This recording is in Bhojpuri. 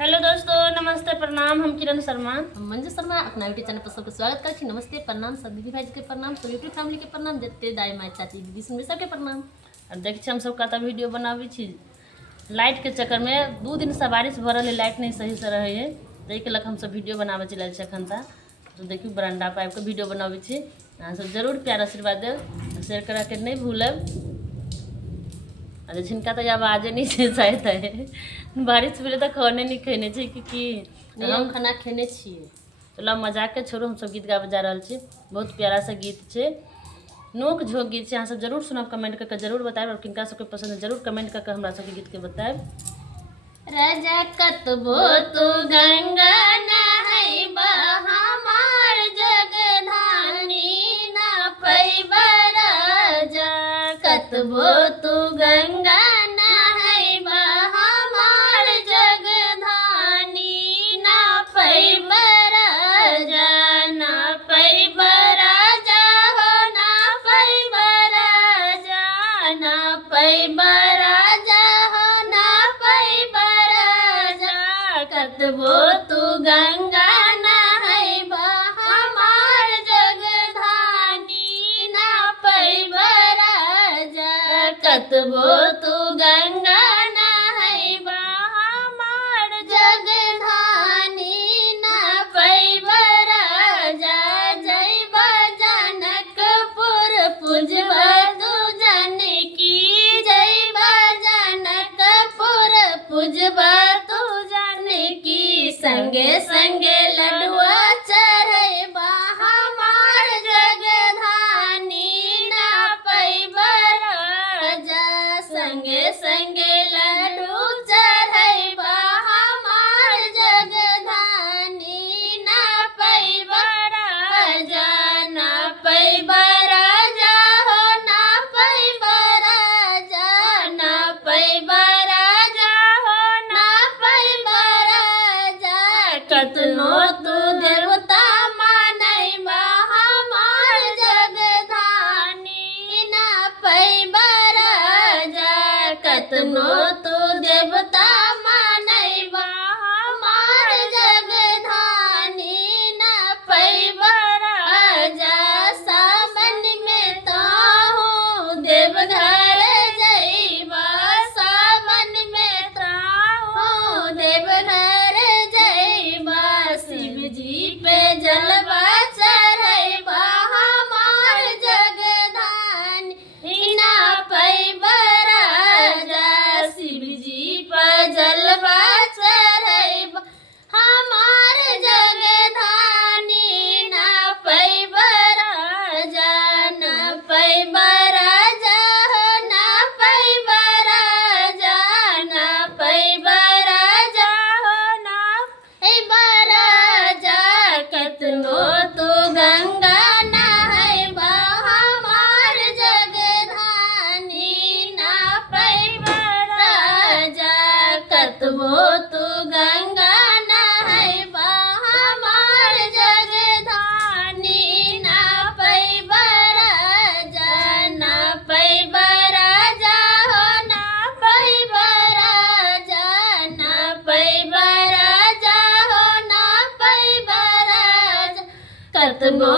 हेलो दोस्तों, नमस्ते प्रणाम। हम किरण शर्मा, हम मंजू शर्मा अपना यूट्यूब चैनल पर सबको स्वागत करते हैं। नमस्ते प्रणाम सब दीदी भाई के प्रणाम, सब यूट्यूब फैमिली के प्रणाम, जते दाई माई चाची दीदी सुनबे सबके प्रणाम। और देखिए हम सब का वीडियो बनाबी छी। लाइट के चक्कर में 2 दिन से बारिश भरल है, लाइट नहीं सही से रहे है, ताहि लग हम सब वीडियो बनाबे चल अखन तक। तो देखियो बरांडा पर आबि के वीडियो बनाबे छी। अहाँ सब जरूर प्यार आशीर्वाद देव, शेयर करा के नहीं भूलब। अरे जिनका तो आवाजे नहीं छै शायद है बारिश भेले तो खाने नहीं खेने छै कि हम खाना खेने छिए। तो ला मजाक के छोड़ो, हम सब गीत गाबे जा रहा छी। बहुत प्यारा सा गीत छै, नोक झोंक गीत छै। अहाँ सब जरूर सुनब, कमेंट करके जरूर बताएब, और किनका सबके पसंद है जरूर कमेंट करके हमरा सबके गीत के बताएब। राजा कतबो तू गंगा नहैबा हमार जगधानी ना पैबा। राजा कतबो तू गंगा नहैबा हमार जगधानी ना पैबा। राजा ना पैबा। राजा हो ना पैबा। राजा ना पैबा। राजा हो ना पैबा। राजा कतबो तू गंगा नहैबा हमार जगधानी ना पैबा। राजा कतबो तू गंगा नहैबा हमार जगधानी ना पैबा। राजा जैबा जनकपुर पूजबा तू जानकी। जैबा जनकपुर पूजबा तू जानकी। संगे संगे लडुआ चढ़ैबा हमार जगधानी ना पैबा। राजा संगे संगे लड्डू चढ़ैबा हमार जगधानी ना पैबा। राजा ना पैबा। राजा हो ना पैबा। राजा ना पैबा। राजा हो ना पैबा। राजा कितनो तू देवता मानैबा हमार जगधानी ना पैबा। राजा कतनो तू देवता मानैबा हमार जगधानी ना पैबा। राजा सावन में ताहू देवघर जैबा। सावन में ताहू देवघर जैबा। शिव जी पे जलवा चढ़ैबा हमार जगधानी ना पैबा। राजा शिव जी पे जलवा चढ़ैबा हमार जगधानी ना पैबा। राजा ना पैबा। राजा हो ना पैबा। राजा ना पैबा। राजा हो ना पैबा। राजा कतनो तू गंगा नहैबा हमार जगधानी ना पैबा। राजा कतबो तू गंगा नहैबा हमार जगधानी ना पैबा। राजा ना पैबा। राजा हो ना पैबा। राजा ना पैबा। राजा हो ना पैबा। राजा कतबो